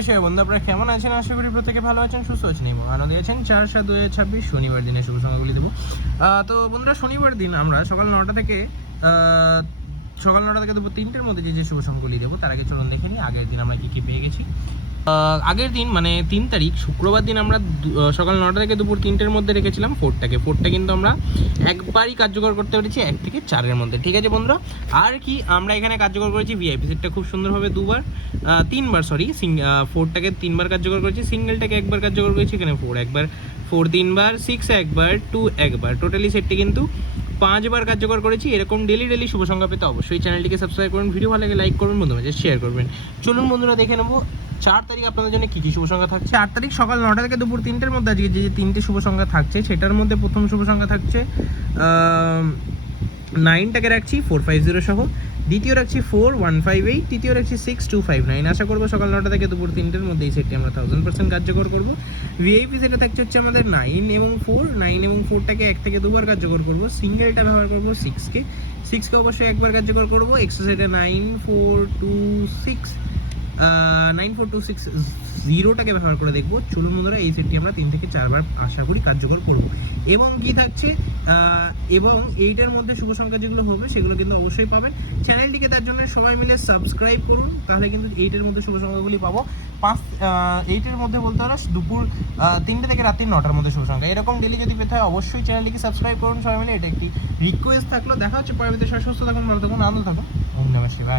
নমস্কার বন্ধু, আপনারা কেমন আছেন? আশা করি প্রত্যেকে ভালো আছেন, সুস্থ আছেন এবং আনন্দে আছেন। 4/7/2026 শনিবার দিনে শুভ সংখ্যাগুলি দেবো। তো বন্ধুরা, শনিবার দিন আমরা সকাল 9টা থেকে দুপুর 3টের মধ্যে যে শুভ সংখ্যাগুলি দেবো তার আগে চলুন দেখে নিই আগের দিন আমরা কী পেয়ে গেছি। আগের দিন মানে 3 তারিখ শুক্রবার দিন আমরা সকাল 9টা থেকে দুপুর 3টের মধ্যে রেখেছিলাম ফোরটা কিন্তু আমরা একবারই কার্যকর করতে পেরেছি 1 থেকে 4-এর মধ্যে। ঠিক আছে বন্ধুরা, আর কি আমরা এখানে কার্যকর করেছি ভিআইপি সেটটা খুব সুন্দরভাবে ফোরটাকে 3বার কার্যকর করেছি, সিঙ্গেলটাকে একবার কার্যকর করেছি, এখানে 4 একবার, 4 3বার, 6 একবার, 2 একবার, টোটালি সেটটি কিন্তু 5বার কার্যকর করেছি। এরকম ডেলি শুভ সংখ্যা পেতে অবশ্যই চ্যানেলটিকে সাবস্ক্রাইব করুন, ভিডিও ভালো লাগে লাইক করবেন, বন্ধুদের মাঝে শেয়ার করবেন। চলুন বন্ধুরা দেখে নেবো 4 তারিখ আপনাদের জন্য কী শুভ সংখ্যা থাকছে। 4 তারিখ সকাল 9টা থেকে দুপুর 3টের মধ্যে আজকে যে 3টে শুভ সংখ্যা থাকছে সেটার মধ্যে প্রথম শুভ সংখ্যা থাকছে 9টাকে রাখছি 450 সহ, দ্বিতীয় রাখছি 4158, তৃতীয় রাখছি 6259। আশা করবো সকাল 9টা থেকে দুপুর 3টের মধ্যে এই সেটটি আমরা 1000% কার্যকর করবো। ভিআইপি সেটা থাকছে হচ্ছে আমাদের 9 এবং 4টাকে 1 থেকে 2বার কার্যকর করবো, সিঙ্গেলটা ব্যবহার করবো 6কে অবশ্যই একবার কার্যকর করবো। এক্সট্রা সেটে 9426 ব্যবহার করে দেখবো। চলুন বন্ধুরা, এই সেটটি আমরা 3 থেকে 4বার আশা করি কার্যকর করব। এবং কি থাকছে এবং এইটার মধ্যে শুভ সংখ্যা যেগুলো হবে সেগুলো কিন্তু অবশ্যই পাবেন। চ্যানেলটিকে তার জন্য সবাই মিলে সাবস্ক্রাইব করুন, তাহলে কিন্তু এইটার মধ্যে শুভ সংখ্যাগুলি পাবো। 8-এর মধ্যে বলতে পারো দুপুর 3টে থেকে রাত্রি 9টার মধ্যে শুভ সংখ্যা। এরকম ডেলি যদি পেতে হয় অবশ্যই চ্যানেলটিকে সাবস্ক্রাইব করুন সবাই মিলে, এটা একটি রিকোয়েস্ট থাকলো। দেখা হচ্ছে পরবর্তী, সুস্থ থাকুন, ভালো থাকুন, আনন্দ থাকুন। ওম নমঃ শিবায়।